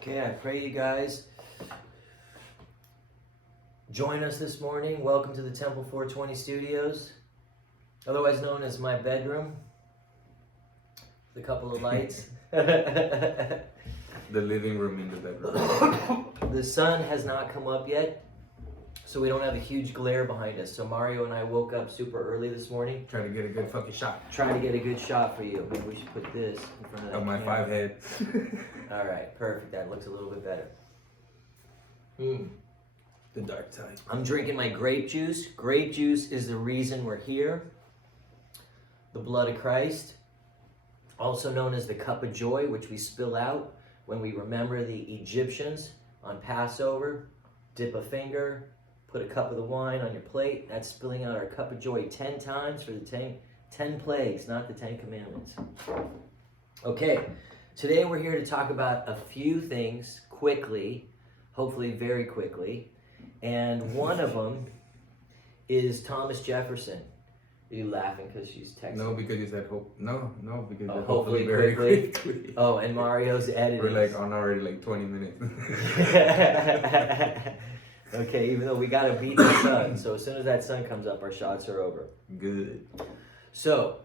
Okay, I pray you guys join us this morning. Welcome to the Temple 420 Studios, otherwise known as my bedroom. The couple of lights. The living room in the bedroom. The sun has not come up yet, so we don't have a huge glare behind us. So Mario and I woke up super early this morning. Trying to get a good fucking shot Trying to get a good shot for you. Maybe we should put this in front of that of my camera. 5 head. All right, perfect. That looks a little bit better. The dark side. I'm drinking my grape juice. Grape juice is the reason we're here. The blood of Christ, also known as the cup of joy, which we spill out when we remember the Egyptians on Passover. Dip a finger, put a cup of the wine on your plate. That's spilling out our cup of joy 10 times for the 10 plagues, not the 10 commandments. Okay, today we're here to talk about a few things quickly, hopefully very quickly. And one of them is Thomas Jefferson. Are you laughing because she's texting? No, because you said hope. No, because Oh, hopefully hopefully very quickly. quickly. Oh, and Mario's editing. We're like on already like 20 minutes. Okay, even though we gotta beat the sun, so as soon as that sun comes up, our shots are over. Good. So,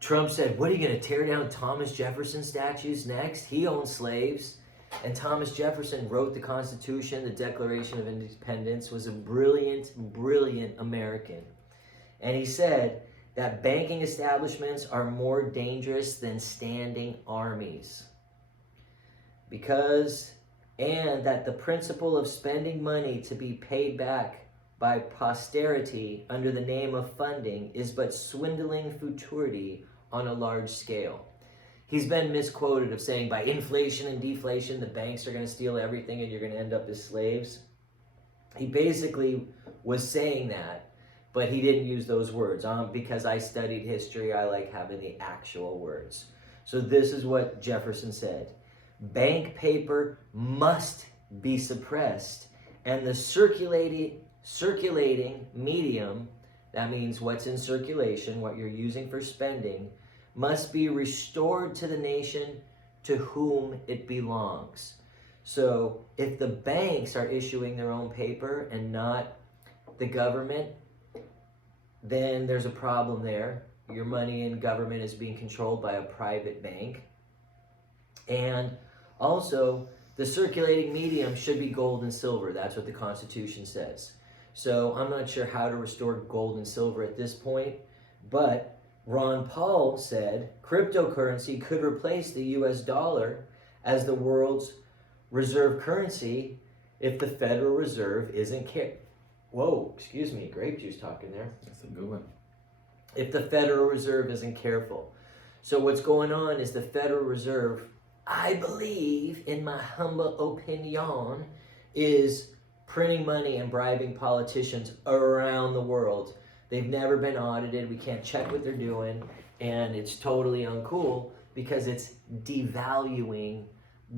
Trump said, what are you gonna tear down Thomas Jefferson statues next? He owned slaves, and Thomas Jefferson wrote the Constitution, the Declaration of Independence, was a brilliant, brilliant American. And he said that banking establishments are more dangerous than standing armies. And that the principle of spending money to be paid back by posterity under the name of funding is but swindling futurity on a large scale. He's been misquoted of saying by inflation and deflation, the banks are going to steal everything and you're going to end up as slaves. He basically was saying that, but he didn't use those words. Because I studied history, I like having the actual words. So this is what Jefferson said. Bank paper must be suppressed, and the circulating medium, that means what's in circulation, what you're using for spending, must be restored to the nation to whom it belongs. So if the banks are issuing their own paper and not the government, then there's a problem there. Your money in government is being controlled by a private bank. And also, the circulating medium should be gold and silver. That's what the Constitution says. So I'm not sure how to restore gold and silver at this point, but Ron Paul said cryptocurrency could replace the US dollar as the world's reserve currency if the Federal Reserve isn't Whoa, excuse me, grape juice talking there. That's a good one. If the Federal Reserve isn't careful. So what's going on is the Federal Reserve, I believe, in my humble opinion, is printing money and bribing politicians around the world. They've never been audited. We can't check what they're doing. And it's totally uncool because it's devaluing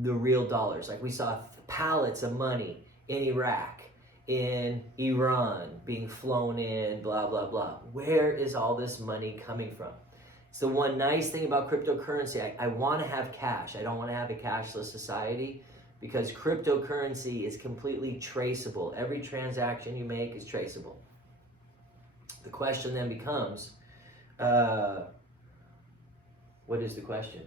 the real dollars. Like we saw pallets of money in Iraq, in Iran, being flown in, blah, blah, blah. Where is all this money coming from? It's the one nice thing about cryptocurrency. I want to have cash. I don't want to have a cashless society because cryptocurrency is completely traceable. Every transaction you make is traceable. The question then becomes, what is the question?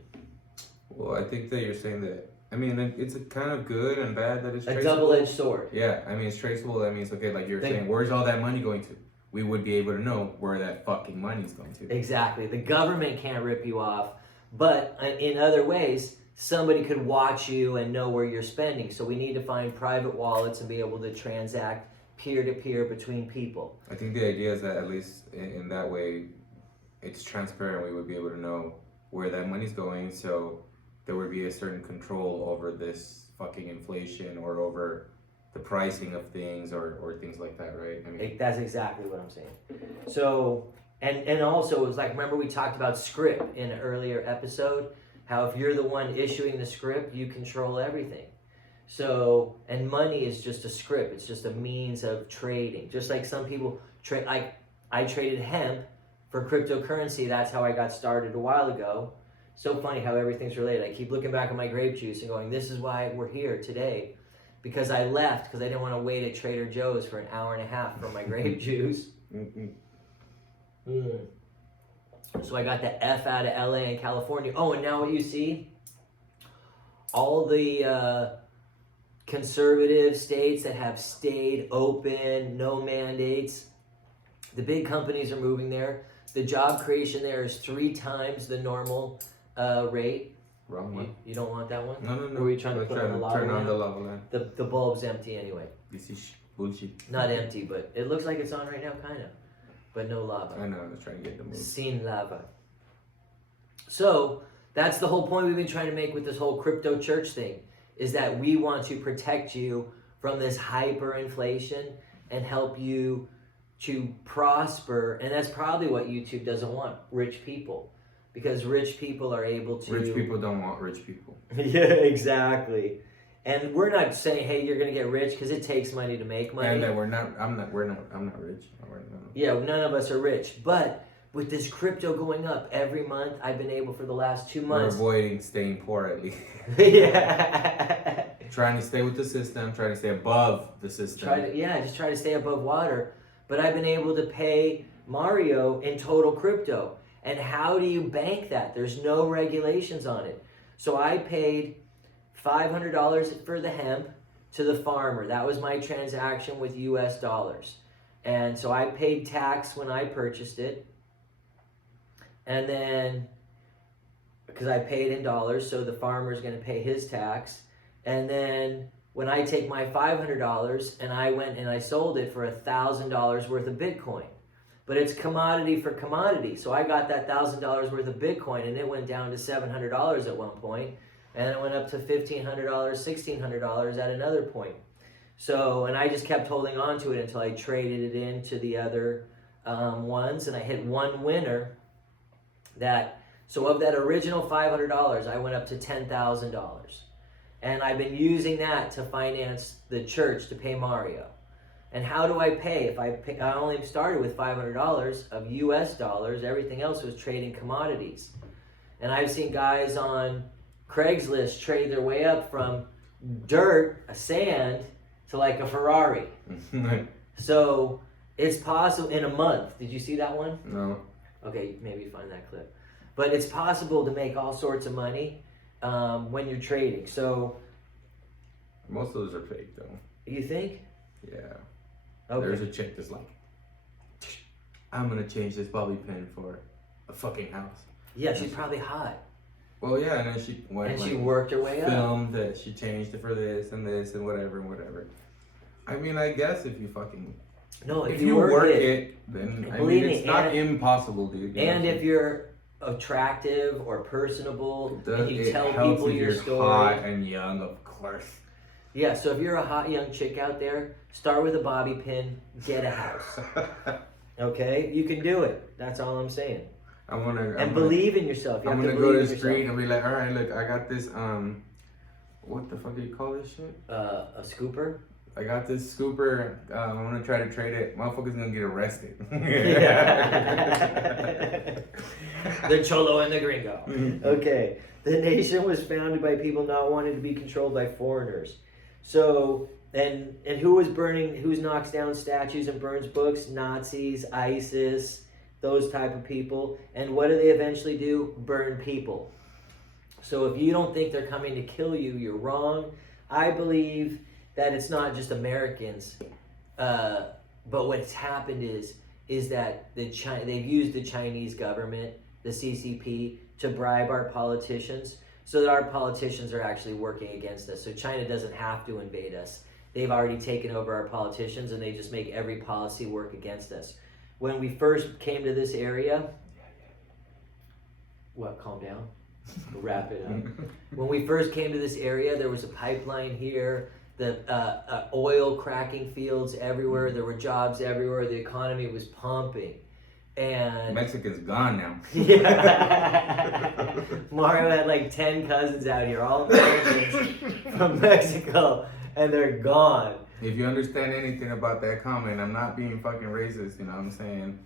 Well, I think that you're saying that, I mean, it's a kind of good and bad that it's A traceable. double-edged sword. Yeah, I mean, it's traceable. That means, okay, like you're saying, where's all that money going to? We would be able to know where that fucking money's going to. Exactly. The government can't rip you off, but in other ways, somebody could watch you and know where you're spending. So we need to find private wallets and be able to transact peer-to-peer between people. I think the idea is that at least in that way, it's transparent. We would be able to know where that money's going, so there would be a certain control over this fucking inflation or over the pricing of things or things like that, right? I mean, That's exactly what I'm saying. So, and also, it was like, remember we talked about script in an earlier episode, how if you're the one issuing the script, you control everything. So, and money is just a script. It's just a means of trading. Just like some people trade, I traded hemp for cryptocurrency. That's how I got started a while ago. So funny how everything's related. I keep looking back at my grape juice and going, this is why we're here today. Because I left because I didn't want to wait at Trader Joe's for an hour and a half for my grape juice. So I got the F out of LA and California. Oh, and now what you see, all the conservative states that have stayed open, no mandates, the big companies are moving there. The job creation there is 3 times the normal rate. Wrong one. You don't want that one? No. Or were you trying to put on the lava turn on lamp? the lava lamp. The bulb's empty anyway. This is bullshit. Not empty, but it looks like it's on right now, kind of. But no lava. I know, I was trying to get the move. Seen lava. So, that's the whole point we've been trying to make with this whole crypto church thing, is that we want to protect you from this hyperinflation and help you to prosper. And that's probably what YouTube doesn't want, rich people. Because rich people are able to... Rich people don't want rich people. Yeah, exactly. And we're not saying, hey, you're going to get rich, because it takes money to make money. And that I'm not rich. Yeah, none of us are rich. But with this crypto going up every month, I've been able for the last 2 months. We're avoiding staying poor at least. Yeah. Trying to stay with the system, trying to stay above the system. Just try to stay above water. But I've been able to pay Mario in total crypto. And how do you bank that? There's no regulations on it. So I paid $500 for the hemp to the farmer. That was my transaction with US dollars. And so I paid tax when I purchased it. And then, because I paid in dollars, so the farmer's going to pay his tax. And then when I take my $500 and I went and I sold it for $1,000 worth of Bitcoin. But it's commodity for commodity. So I got that $1,000 worth of Bitcoin and it went down to $700 at one point. And it went up to $1,500, $1,600 at another point. So, and I just kept holding on to it until I traded it into the other ones. And I hit one winner so of that original $500, I went up to $10,000. And I've been using that to finance the church, to pay Mario. And how do I pay? I only started with $500 of US dollars. Everything else was trading commodities. And I've seen guys on Craigslist trade their way up from dirt, sand, to like a Ferrari. So it's possible in a month. Did you see that one? No. Okay, maybe find that clip. But it's possible to make all sorts of money when you're trading. So most of those are fake, though. you think? Yeah. Okay. There's a chick that's like, I'm gonna change this bobby pin for a fucking house. Yeah, she's probably hot. Well, yeah, and then she went, And she worked her way up. filmed that she changed it for this and whatever and whatever. I mean, I guess if you fucking if you work it, then I believe mean, me, it's not impossible, dude. And if you're attractive or personable and you tell helps people if your you're story. hot and young, of course. Yeah, so if you're a hot young chick out there, start with a bobby pin, get a house. Okay? You can do it. That's all I'm saying. Believe in yourself. I'm gonna go to the street and be like, all right, look, I got this, what the fuck do you call this shit? A scooper? I got this scooper. I'm gonna try to trade it. Motherfucker's gonna get arrested. The Cholo and the Gringo. Okay. The nation was founded by people not wanting to be controlled by foreigners. So, and who's knocks down statues and burns books? Nazis, ISIS, those type of people. And what do they eventually do? Burn people. So if you don't think they're coming to kill you, you're wrong. I believe that it's not just Americans, but what's happened is that they've used the Chinese government, the CCP, to bribe our politicians, so that our politicians are actually working against us. So China doesn't have to invade us. They've already taken over our politicians, and they just make every policy work against us. When we first came to this area, calm down. Wrap it up. When we first came to this area, there was a pipeline here, the oil cracking fields everywhere, there were jobs everywhere, the economy was pumping. And Mexican's gone now. Yeah. Mario had like 10 cousins out here, all Americans from Mexico, and they're gone. If you understand anything about that comment, I'm not being fucking racist, you know what I'm saying?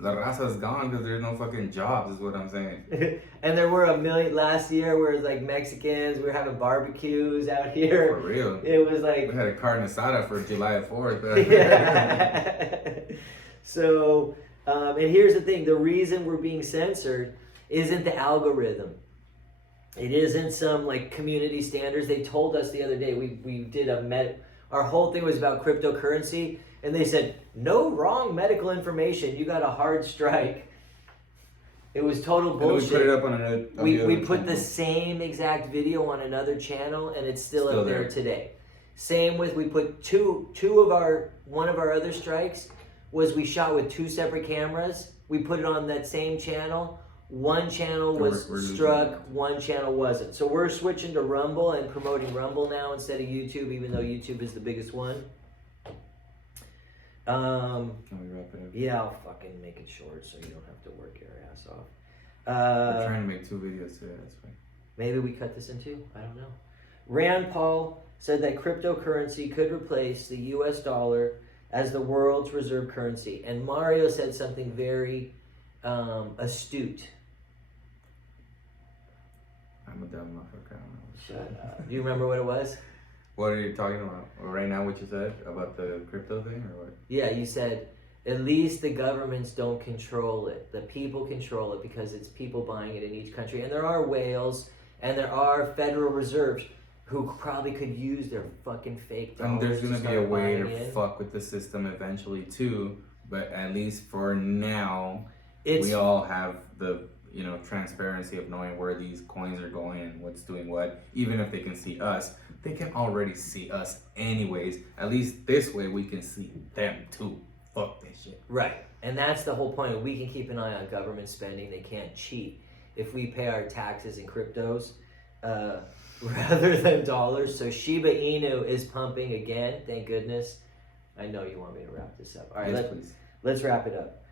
La raza's gone because there's no fucking jobs, is what I'm saying. And there were a million last year where it's like Mexicans, we were having barbecues out here. For real. It was like We had a carne asada for July 4th. yeah. So, and here's the thing: the reason we're being censored isn't the algorithm. It isn't some like community standards. They told us the other day we did our whole thing was about cryptocurrency, and they said no wrong medical information. You got a hard strike. It was total bullshit. We put it up on another. We put the same exact video on another channel, and it's still up there today. Same with we put one of our other strikes was we shot with 2 separate cameras. We put it on that same channel. One channel was struck, one channel wasn't. So we're switching to Rumble and promoting Rumble now instead of YouTube, even though YouTube is the biggest one. Can we wrap it up? Yeah, I'll fucking make it short so you don't have to work your ass off. We're trying to make 2 videos today, that's fine. Maybe we cut this in 2? I don't know. Rand Paul said that cryptocurrency could replace the US dollar as the world's reserve currency. And Mario said something very astute. I'm a dumb motherfucker. I don't know. Shut up. Do you remember what it was? What are you talking about? Right now, what you said about the crypto thing, or what? Yeah, you said at least the governments don't control it. The people control it because it's people buying it in each country. And there are whales and there are Federal Reserves who probably could use their fucking fake dollars. And there's gonna be a way to in. fuck with the system eventually too. But at least for now, It's we all have the transparency of knowing where these coins are going and what's doing what. Even if they can see us, they can already see us anyways. At least this way we can see them too. Fuck this shit. right. And that's the whole point. We can keep an eye on government spending. They can't cheat. If we pay our taxes in cryptos rather than dollars. So Shiba Inu is pumping again. Thank goodness. I know you want me to wrap this up. All right, Yes, please. let's wrap it up.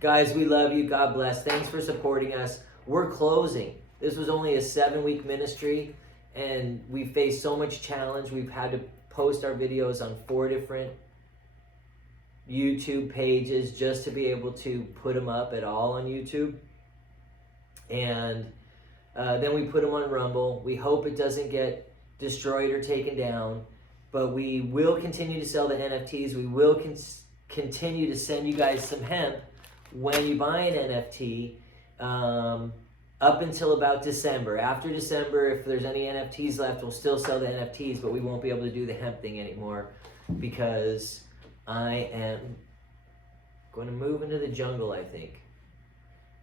Guys, we love you. God bless. Thanks for supporting us. We're closing. This was only a 7-week ministry, and we faced so much challenge. We've had to post our videos on 4 different YouTube pages just to be able to put them up at all on YouTube. And then we put them on Rumble. We hope it doesn't get destroyed or taken down, but we will continue to sell the NFTs. We will continue to send you guys some hemp when you buy an NFT up until about December. After December, if there's any NFTs left, we'll still sell the NFTs, but we won't be able to do the hemp thing anymore because I am going to move into the jungle, I think.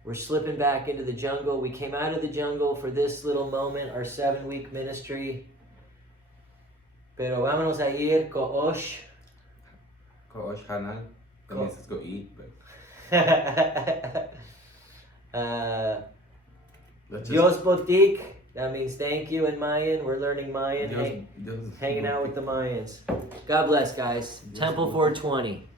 We're slipping back into the jungle. We came out of the jungle for this little moment, our 7-week ministry. Pero vámonos a ir, Koosh. Koosh Hanal. That means let's go eat, but Dios Botik. That means thank you in Mayan. We're learning Mayan. Dios Hanging out with the Mayans. God bless, guys. Temple 420.